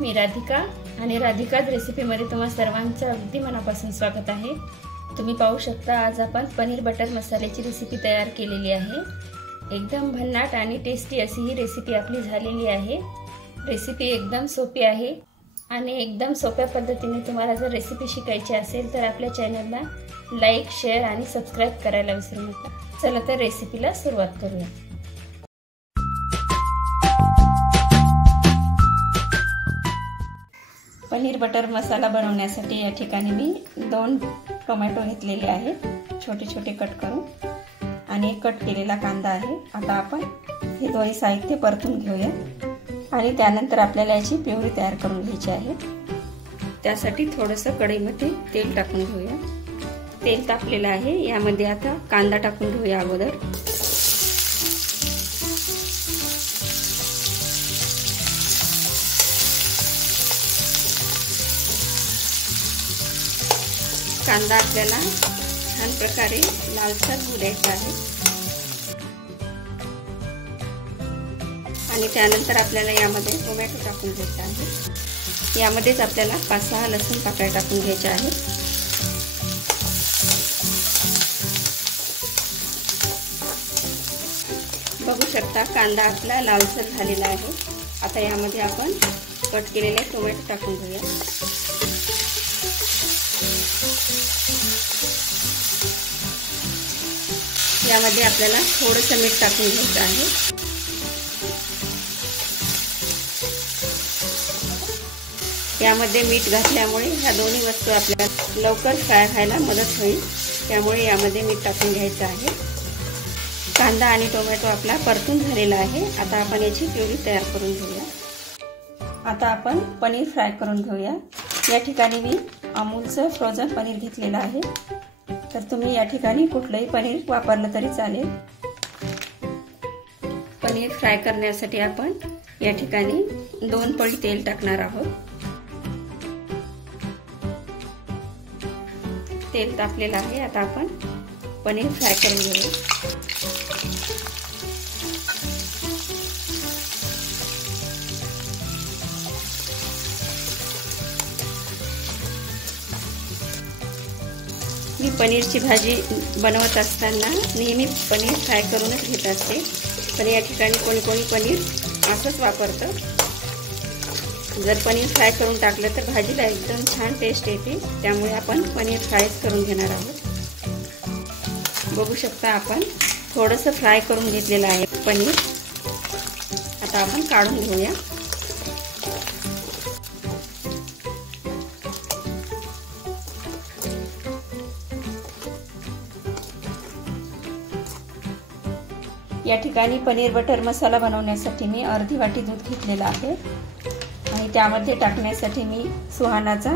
मी राधिका आणि राधिकाज रेसिपीमध्ये तुम्हा सर्वांचं अगदी मनापासून स्वागत आहे। तुम्ही पाहू शकता आज आपण पनीर बटर मसाल्याची रेसिपी तयार केलेली आहे। एकदम भन्नाट आणि टेस्टी अशी ही रेसिपी आपली झालेली आहे। रेसिपी एकदम सोपी आहे आणि एकदम सोप्या पद्धतीने तुम्हाला जर रेसिपी शिकायची असेल तर आपल्या चॅनलला लाईक, शेअर आणि सबस्क्राइब करायला विसरू नका। चला तर रेसिपीला सुरुवात करूया। पनीर बटर मसाला बनवण्यासाठी या ठिकाणी मी 2 टोमॅटो घेतलेले आहेत, छोटे छोटे कट करून, आणि एक कट केलेला कांदा आहे। आता आपण हे दोन्ही साहित्य परतून घेऊया आणि त्यानंतर आपल्याला याची प्युरी तयार करून घ्यायची आहे। त्यासाठी थोडंसं कढईमध्ये तेल टाकून घेऊया। तेल तापलेलं आहे, यामध्ये आता कांदा टाकून घेऊया अगोदर। कांदा आपल्याला छान प्रकारे लालसर होऊ द्यायचा आहे आणि त्यानंतर आपल्याला यामध्ये टोमॅटो टाकून घ्यायचा आहे। यामध्येच आपल्याला 5-6 लसूण पाकळ्या टाकून घ्यायच्या आहेत। बघू शकता कांदा आपला लालसर झालेला आहे। आता यामध्ये आपण कट केलेले टोमॅटो टाकून घेऊया। यामध्ये आपल्याला थोडंसं मीठ टाकून घ्यायचं आहे। यामध्ये मीठ घातल्यामुळे ह्या दोन्ही वस्तू आपल्याला लवकर फ्राय व्हायला मदत होईल, त्यामुळे यामध्ये मीठ टाकून घ्यायचं आहे। कांदा आणि टोमॅटो आपला परतून झालेला आहे। आता आपण याची प्युरी तयार करून घेऊया। आता आपण पनीर फ्राय करून घेऊया। या ठिकाणी मी अमूलचं फ्रोझन पनीर घेतलेलं आहे, तर तुम्ही या ठिकाणी कुठलंही पनीर वापरलं तरी चालेल। पनीर फ्राय करण्यासाठी आपण या ठिकाणी 2 पळी तेल टाकणार आहोत। तेल तापलेलं आहे, आता आपण पनीर फ्राय करून घेऊया। मी पनीरची भाजी बनवत असताना नेहमी पनीर फ्राय करूनच घेत असते, पण या ठिकाणी कोणी पनीर असंच वापरतं। जर पनीर फ्राय करून टाकलं तर भाजीला एकदम छान टेस्ट येते, त्यामुळे आपण पनीर फ्रायच करून घेणार आहोत। बघू शकता आपण थोडंसं फ्राय करून घेतलेलं आहे पनीर। आता आपण काढून घेऊया। या ठिकाणी पनीर बटर मसाला बनवण्यासाठी मी अर्धी वाटी दूध घेतलेला आहे आणि त्यामध्ये टाकण्यासाठी मी सुहानाचा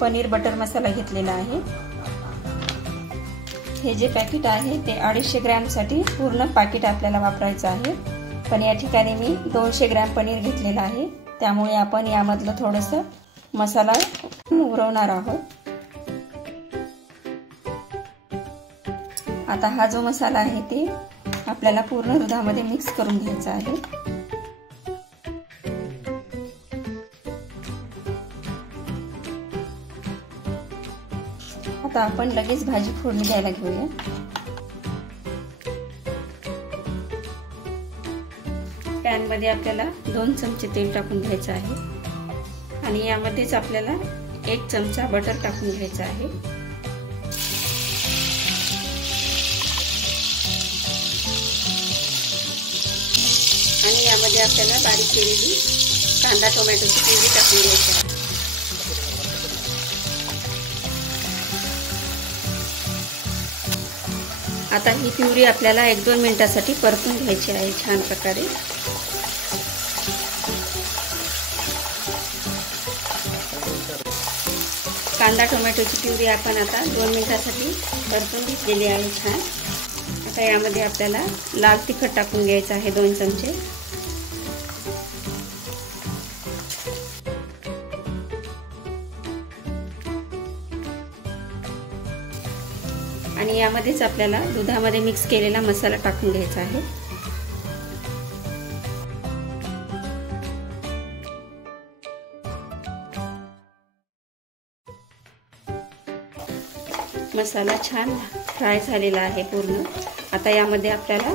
पनीर बटर मसाला घेतलेला आहे। हे जे पॅकेट आहे ते 250 ग्रॅमसाठी पूर्ण पॅकेट आपल्याला वापरायचं आहे, पण या ठिकाणी मी 200 ग्रॅम पनीर घेतलेला आहे, त्यामुळे आपण यामधलं थोडंसं मसाला उरवणार आहोत। आता हा जो मसाला आहे ते आपल्याला पूर्ण दुधामध्ये मिक्स करून घ्यायचा आहे। आता आपण लगेच भाजी फोडणी द्यायला घेऊया। पॅन मध्ये आपल्याला 2 चमचे तेल टाकून घ्यायचं आहे आणि यामध्येच आपल्याला 1 चमचा बटर टाकून घ्यायचा आहे। आणि यामध्ये आपल्याला बारीक केलेली कांदा टोमॅटोची प्युरी टाकून घ्यायची आहे। आता ही प्युरी आपल्याला 1-2 मिनिटांसाठी परतून घ्यायची आहे छान प्रकारे। कांदा टोमॅटोची प्युरी आपण आता 2 मिनिटांसाठी परतून घेतलेली आहे छान। आता यामध्ये आपल्याला लाल तिखट टाकून घ्यायचं आहे 2 चमचे। आणि यामध्येच आपल्याला दुधामध्ये मिक्स केलेला मसाला टाकून घ्यायचा आहे। मसाला छान फ्राय झालेला आहे पूर्ण। आता यामध्ये आपल्याला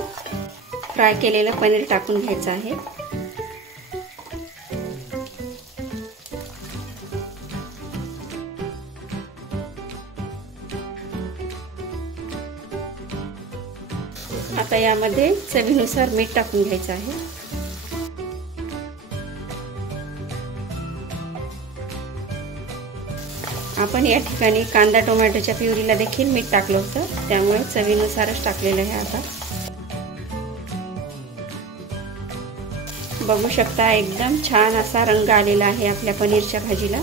फ्राय केलेलं पनीर टाकून घ्यायचं आहे। आता यामध्ये चवीनुसार मीठ टाकून घ्यायचं आहे। आपण या ठिकाणी कांदा टोमॅटोच्या प्युरीला देखील मीठ टाकलं होतं, त्यामुळे चवीनुसारच टाकलेलं आहे। आता बघू शकता एकदम छान असा रंग आलेला आहे आपल्या पनीरच्या भाजीला।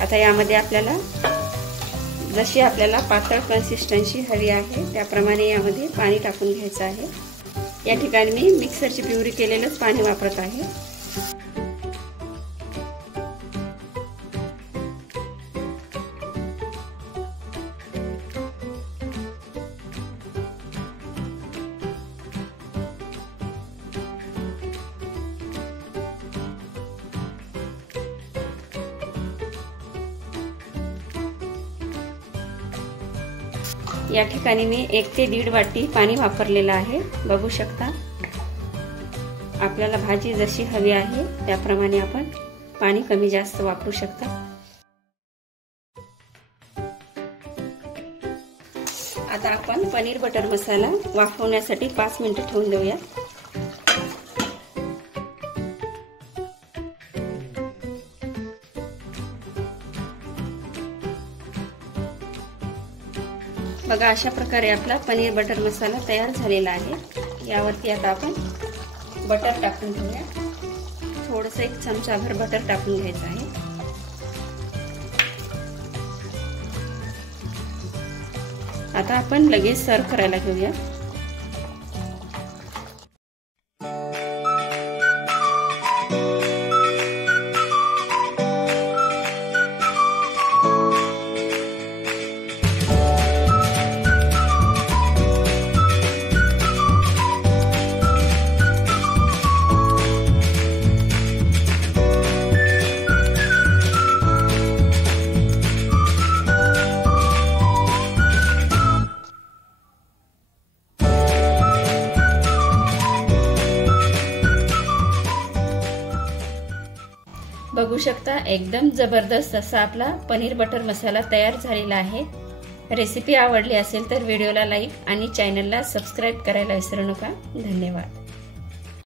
आता यामध्ये आपल्याला जशी आपल्याला पातळ कन्सिस्टन्सी हवी आहे त्याप्रमाणे यामध्ये पाणी टाकून घ्यायचं आहे। या ठिकाणी मी मिक्सरची प्युरी केलेलंच पाणी वापरत आहे। या ठिकाणी मी 1 ते 1.5 वाटी पाणी वापरलेलं आहे। बघू शकता आपल्याला भाजी जशी हवी आहे त्याप्रमाणे आपण पाणी कमी जास्त वापरू शकता। आता आपण पनीर बटर मसाला वाफवण्यासाठी 5 मिनिटे ठेवून देऊया। बघा अशा प्रकारे आपला पनीर बटर मसाला तयार झालेला आहे। यावरती आता आपण बटर टाकून घेऊया। थोडंसं 1 चमचाभर बटर टाकून घ्यायचं आहे। आता आपण लगेच सर्व करायला घेऊया। बघू शकता एकदम जबरदस्त असा आपला पनीर बटर मसाला तयार झालेला आहे। रेसिपी आवडली असेल तर व्हिडिओला लाईक आणि चॅनलला सबस्क्राइब करायला विसरू नका। धन्यवाद।